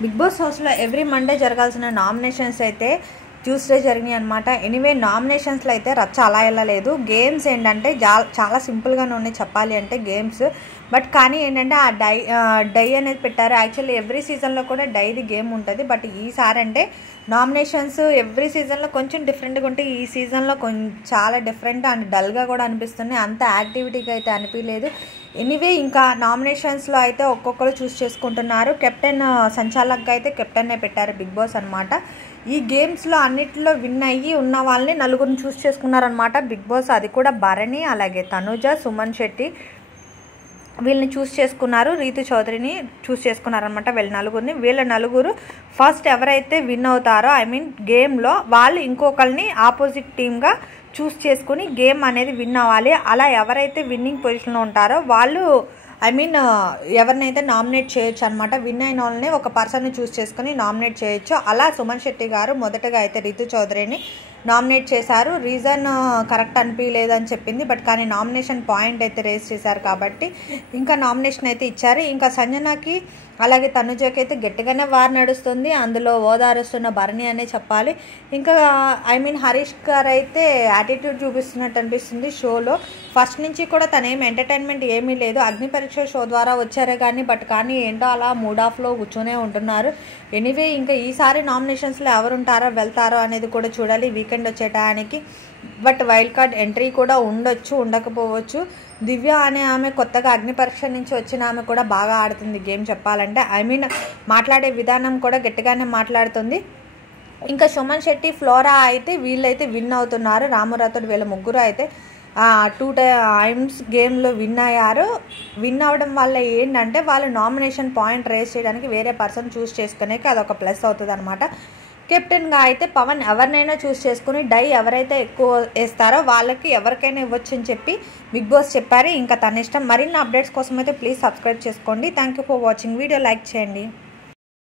Big boss హౌస్లో every Monday జరగాల్సిన nominations అయితే ట్యూస్డే జరిగినాయి అనమాట. ఎనీవే నామినేషన్స్లో అయితే రచ్చ అలా వెళ్ళలేదు. గేమ్స్ ఏంటంటే చాలా సింపుల్గానే ఉన్నాయి చెప్పాలి అంటే గేమ్స్. బట్ కానీ ఏంటంటే ఆ డై అనేది పెట్టారు. యాక్చువల్లీ ఎవ్రీ సీజన్లో కూడా డైది గేమ్ ఉంటుంది. బట్ ఈసారి అంటే నామినేషన్స్ ఎవ్రీ సీజన్లో కొంచెం డిఫరెంట్గా ఉంటే ఈ సీజన్లో చాలా డిఫరెంట్ అండ్ డల్గా కూడా అనిపిస్తున్నాయి. అంత యాక్టివిటీగా అయితే అనిపించలేదు. ఎనీవే ఇంకా నామినేషన్స్లో అయితే ఒక్కొక్కరు చూస్ చేసుకుంటున్నారు. కెప్టెన్ సంచాలక్గా అయితే కెప్టెన్నే పెట్టారు బిగ్ బాస్ అనమాట. ఈ గేమ్స్లో అన్నిటిలో విన్ అయ్యి ఉన్న వాళ్ళని నలుగురిని చూస్ చేసుకున్నారనమాట బిగ్ బాస్. అది కూడా భరణి, అలాగే తనుజ, సుమన్ శెట్టి వీళ్ళని చూస్ చేసుకున్నారు. రీతు చౌదరిని చూస్ చేసుకున్నారనమాట. వీళ్ళ నలుగురు ఫస్ట్ ఎవరైతే విన్ అవుతారో గేమ్లో వాళ్ళు ఇంకొకరిని ఆపోజిట్ టీమ్గా చూస్ చేసుకుని గేమ్ అనేది విన్ అవ్వాలి. అలా ఎవరైతే విన్నింగ్ పొజిషన్లో ఉంటారో వాళ్ళు ఎవరినైతే నామినేట్ చేయొచ్చు అనమాట. విన్ అయిన వాళ్ళని ఒక పర్సన్ని చూస్ చేసుకుని నామినేట్ చేయొచ్చు. అలా సుమన్ శెట్టి గారు మొదటగా అయితే రీతు చౌదరిని నామినేట్ చేశారు. రీజన్ కరెక్ట్ అనిపించలేదని చెప్పింది. బట్ కానీ నామినేషన్ పాయింట్ అయితే రేస్ చేశారు కాబట్టి ఇంకా నామినేషన్ అయితే ఇచ్చారు. ఇంకా సంజనాకి అలాగే తనుజకి అయితే గట్టిగానే వార్ నడుస్తుంది. అందులో ఓదారుస్తున్న భరణి అనే చెప్పాలి. ఇంకా హరీష్ గారు అయితే యాటిట్యూడ్ చూపిస్తున్నట్టు అనిపిస్తుంది షోలో. ఫస్ట్ నుంచి కూడా తనేం ఎంటర్టైన్మెంట్ ఏమీ లేదు. అగ్ని పరీక్ష షో ద్వారా వచ్చారే కానీ ఏంటో అలా మూడ్ ఆఫ్లో కూర్చొనే ఉంటున్నారు. ఎనీవే ఇంకా ఈసారి నామినేషన్స్లో ఎవరు ఉంటారో వెళ్తారో అనేది కూడా చూడాలి వీకెండ్ వచ్చే టయానికి. బట్ వైల్డ్ కార్డ్ ఎంట్రీ కూడా ఉండొచ్చు, ఉండకపోవచ్చు. దివ్య అనే ఆమె కొత్తగా అగ్ని పరీక్ష నుంచి వచ్చిన ఆమె కూడా బాగా ఆడుతుంది గేమ్ చెప్పాలంటే. మాట్లాడే విధానం కూడా గట్టిగానే మాట్లాడుతుంది. ఇంకా సుమన్ శెట్టి, ఫ్లోరా అయితే వీళ్ళైతే విన్ అవుతున్నారు. రామురాథోడ్ వీళ్ళ ముగ్గురు అయితే 2 times గేమ్లో విన్ అయ్యారు. విన్ అవ్వడం వల్ల ఏంటంటే వాళ్ళు నామినేషన్ పాయింట్ రేస్ చేయడానికి వేరే పర్సన్ చూస్ చేసుకునేకి అదొక ప్లస్ అవుతుంది అనమాట. కెప్టెన్గా అయితే పవన్ ఎవరినైనా చూస్ చేసుకుని డై ఎవరైతే ఎక్కువ వేస్తారో వాళ్ళకి ఎవరికైనా ఇవ్వచ్చు అని చెప్పి బిగ్ బాస్ చెప్పారు. ఇంకా తన ఇష్టం. మరిన్ని అప్డేట్స్ కోసం అయితే ప్లీజ్ సబ్స్క్రైబ్ చేసుకోండి. Thank you for watching. Video like చేయండి.